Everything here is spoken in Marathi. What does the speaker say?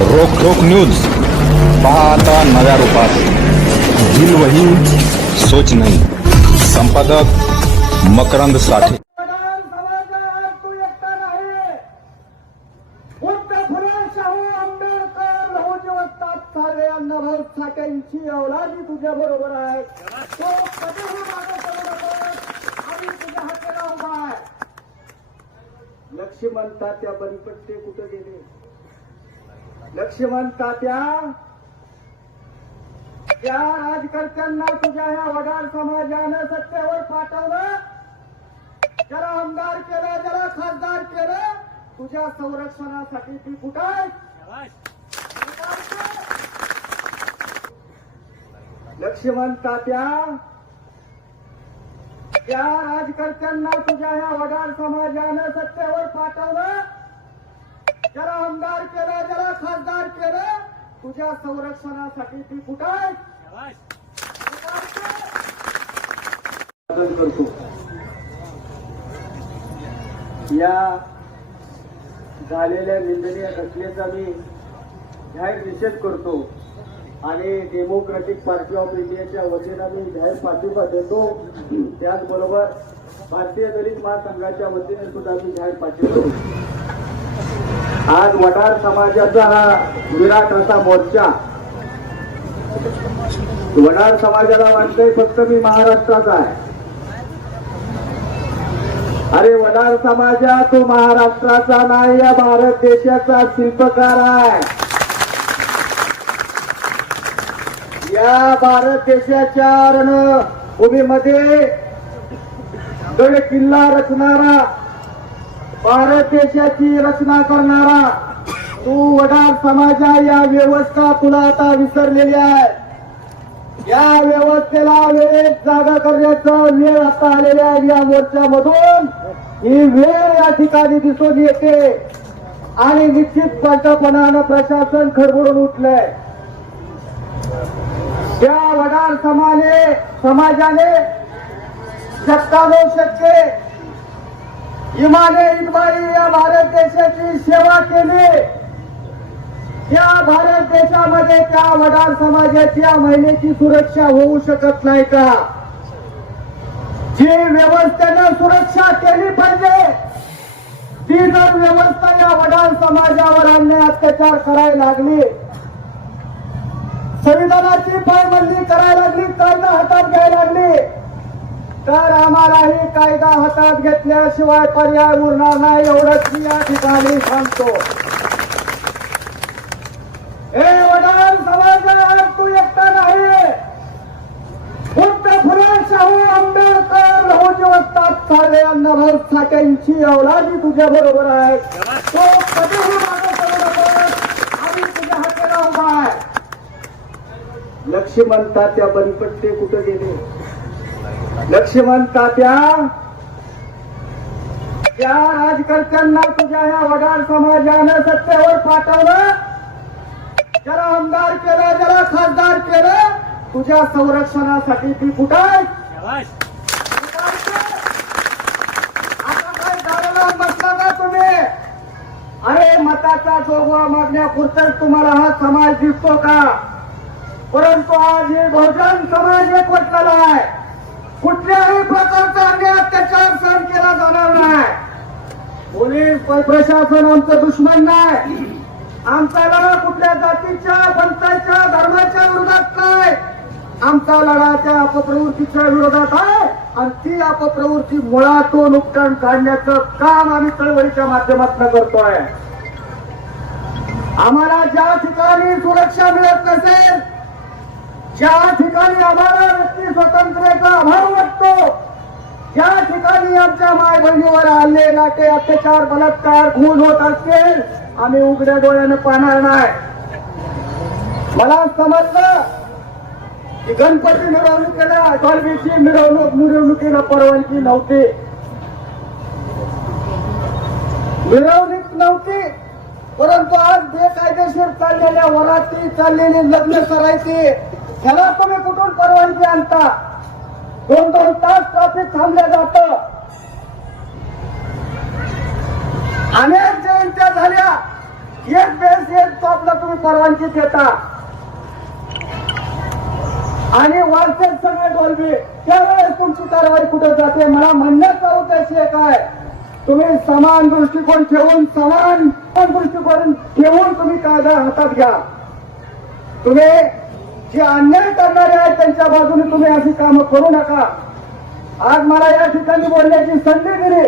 रोख रोख न्यूज. पहा आता नव्या रूपात. दिल वही सोच नाही. संपादक मकरंद साठे. प्रधान समाजात तू एकटा नाही बुद्ध फुले शाहू आंबेडकर लहुजी वस्ताद सारे अण्णाभाऊ साठ्यांची अवलादी तुझ्या बरोबर आहे तो कधीही मागे पडू नकोस आम्ही तुझ्या हातेला उभा आहे लक्ष्मण तात्या बनपट्टे कुठे गेले? लक्ष्मण तात्या त्या राजकर्त्यांना तुझ्या ह्या वडार समाजानं सत्तेवर पाठवलं. ज्याला आमदार केलं ज्याला खासदार केलं. तुझ्या संरक्षणासाठी ती कुठं लक्ष्मण तात्या त्या राजकर्त्यांना तुझ्या ह्या वडार समाजानं सत्तेवर पाठवलं. ज्याला आमदार केलं ज्याला खासदार तुझ्या संरक्षणासाठी ती कुठं आहे? करतो. या झालेल्या निंदनीय घटनेचा मी जाहीर निषेध करतो आणि डेमोक्रॅटिक पार्टी ऑफ इंडियाच्या वतीनं मी जाहीर पाठिंबा देतो. त्याचबरोबर भारतीय दलित महासंघाच्या वतीने सुद्धा मी जाहीर पाठिंबा देतो. आज वडार समाजाचा हा विराट असा मोर्चा. वडार समाजाला वाटतंय फक्त मी महाराष्ट्राचा आहे. अरे वडार समाजा तो महाराष्ट्राचा नाही या भारत देशाचा शिल्पकार आहे. या भारत देशाच्या रणभूमीमध्ये गड किल्ला रचणारा भारत देशाची रचना करणारा तू वडार समाजा या व्यवस्था तुला आता विसरलेली आहे. या व्यवस्थेला वेळेत जागा करण्याचा वेळ आता आलेल्या आहे या मोर्चामधून ही वेळ या ठिकाणी दिसून येते. आणि निश्चित पंतपणानं प्रशासन खडबडून उठलंय. त्या वडार समाजे समाजाने शतकानुशतके इमाने इनबाई या भारत देशाची सेवा केली. त्या भारत देशामध्ये त्या वडार समाजाच्या महिलेची सुरक्षा होऊ शकत नाही का? जी व्यवस्थेनं सुरक्षा केली पाहिजे ती जर व्यवस्था या वडार समाजावर अन्याय अत्याचार करायला लागली संविधानाची पायबंदी करायला लागली कायदा हातात घ्यायला लागली तर आम्हालाही कायदा हातात घेतल्याशिवाय पर्याय उरणार नाही एवढंच मी या ठिकाणी सांगतो. हे वडार समाजात तू एकटा नाही. बुद्ध फुले शाहू आंबेडकर लहुजी सारे अण्णाभाऊ साठ्यांची अवलादी तुझ्या बरोबर आहे. तो कधीही मागे करू नकोस आणि तुझ्या हातेला उभा आहे. लक्ष्मणता त्या बनपट्टे कुठे गेले? लक्ष्मण तात्या त्या राजकर्त्यांना तुझ्या ह्या वडार समाजानं सत्तेवर पाठवलं. ज्याला आमदार केलं ज्याला खासदार केलं तुझ्या संरक्षणासाठी ती कुठं? आहे? आता काय दाराला बसला का तुम्ही? अरे मताचा जोगवा मागण्यापुरतच तुम्हाला हा समाज दिसतो का? परंतु आज हे बहुजन समाज एक वटलेला आहे. कुठल्याही प्रकारचा अन्याय अत्याचार सहन केला जाणार नाही. पोलीस प्रशासन आमचं दुश्मन नाही. आमचा लढा कुठल्या जातीच्या पंथाच्या धर्माच्या विरोधात नाही. आमचा लढा त्या अपप्रवृत्तीच्या विरोधात आहे. आणि ती अपप्रवृत्ती मुळातून उपटण काढण्याचं काम आम्ही चळवळीच्या माध्यमातून करतोय. आम्हाला ज्या ठिकाणी सुरक्षा मिळत नसेल ज्या ठिकाणी आम्हाला व्यक्ती स्वातंत्र्याचा अभाव वाटतो ज्या ठिकाणी आमच्या माय बहिणीवर आले नाटे अत्याचार बलात्कार खून होत असतील आम्ही उघड्या डोळ्यानं पाहणार नाही. मला समजलं की गणपती मिरवणुकीला डॉल्बीची मिरवणूक मिरवणुकीला परवानगी नव्हती. मिरवणूक नव्हती परंतु आज बेकायदेशीर चाललेल्या वराती चाललेली लग्न करायची ह्याला तुम्ही कुठून परवानगी आणता? दोन दोन तास ट्रॅफिक थांबलं जात. अनेक जयंत्या झाल्या. एक बेस एक टॉपला तुम्ही परवानगी देता आणि वरचे सगळे डोलबे त्यावेळेस तुमची कारवाई कुठे जाते? मला म्हणण्याचा उद्देश एक आहे. तुम्ही समान दृष्टिकोन ठेवून समान दृष्टिकोन ठेवून तुम्ही कायदा हातात घ्या. तुम्ही जे अन्याय करणारे आहेत त्यांच्या बाजूने तुम्ही अशी कामं करू नका. आज मला या ठिकाणी बोलण्याची संधी दिली.